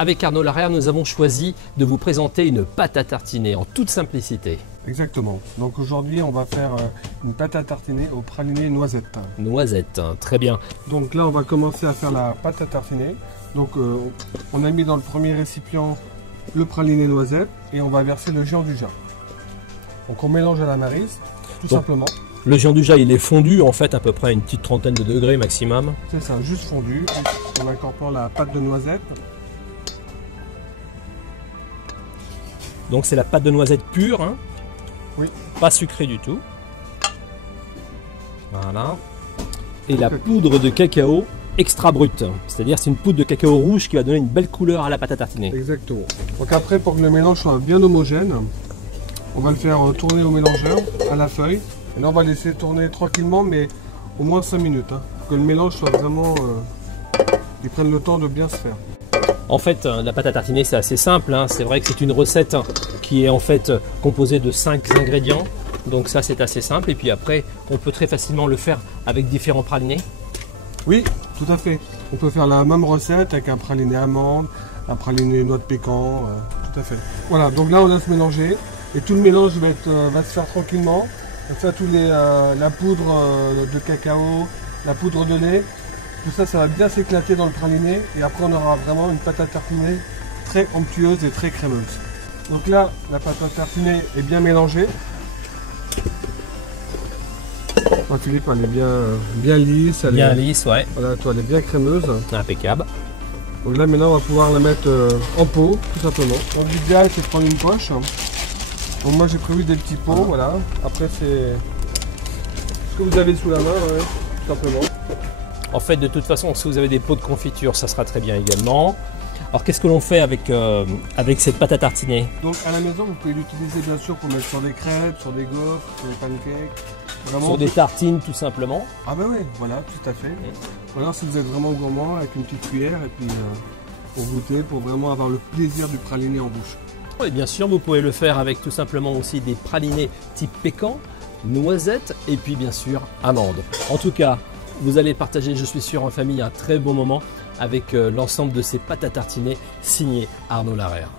avec Arnaud Larère, nous avons choisi de vous présenter une pâte à tartiner en toute simplicité. Exactement. Donc aujourd'hui, on va faire une pâte à tartiner au praliné noisette. Noisette, très bien. Donc là, on va commencer à faire la pâte à tartiner. Donc on a mis dans le premier récipient le praliné noisette et on va verser le gianduja. Donc on mélange à la maryse, tout simplement. Le gianduja, il est fondu en fait à peu près à une petite trentaine de degrés maximum. C'est ça, juste fondu. On incorpore la pâte de noisette. Donc c'est la pâte de noisette pure, hein? Oui. Pas sucrée du tout. Voilà. Et la poudre de cacao extra brute. C'est-à-dire c'est une poudre de cacao rouge qui va donner une belle couleur à la pâte à tartiner. Exactement. Donc après, pour que le mélange soit bien homogène, on va le faire tourner au mélangeur, à la feuille. Et là, on va laisser tourner tranquillement, mais au moins 5 minutes. Hein, pour que le mélange soit vraiment... il prenne le temps de bien se faire. En fait, la pâte à tartiner, c'est assez simple. Hein. C'est vrai que c'est une recette qui est en fait composée de 5 ingrédients. Donc ça, c'est assez simple. Et puis après, on peut très facilement le faire avec différents pralinés. Oui, tout à fait. On peut faire la même recette avec un praliné amande, un praliné noix de pécan, tout à fait. Voilà, donc là, on laisse mélanger. Et tout le mélange va se faire tranquillement. Donc ça, la poudre de cacao, la poudre de lait, tout ça, ça va bien s'éclater dans le praliné. Et après, on aura vraiment une pâte à tartiner très onctueuse et très crémeuse. Donc là, la pâte à tartiner est bien mélangée. Oh, Philippe, elle est bien lisse. Bien lisse, ouais. Voilà, toi, elle est bien crémeuse. Impeccable. Donc là, maintenant, on va pouvoir la mettre en pot, tout simplement. Donc l'idéal, c'est de prendre une poche. Donc moi, j'ai prévu des petits pots, voilà. Après, c'est ce que vous avez sous la main, ouais, tout simplement. En fait, de toute façon, si vous avez des pots de confiture, ça sera très bien également. Alors, qu'est-ce que l'on fait avec cette pâte à tartiner? Donc, à la maison, vous pouvez l'utiliser bien sûr pour mettre sur des crêpes, sur des gaufres, sur des pancakes. Vraiment, sur des tartines, tout simplement. Ah bah oui, voilà, tout à fait. Ou alors, si vous êtes vraiment gourmand, avec une petite cuillère, et puis pour goûter, pour vraiment avoir le plaisir du praliné en bouche. Oui, bien sûr, vous pouvez le faire avec tout simplement aussi des pralinés type pécan, noisette, et puis bien sûr, amandes. En tout cas, vous allez partager, je suis sûr, en famille un très bon moment avec l'ensemble de ces pâtes à tartiner signées Arnaud Larère.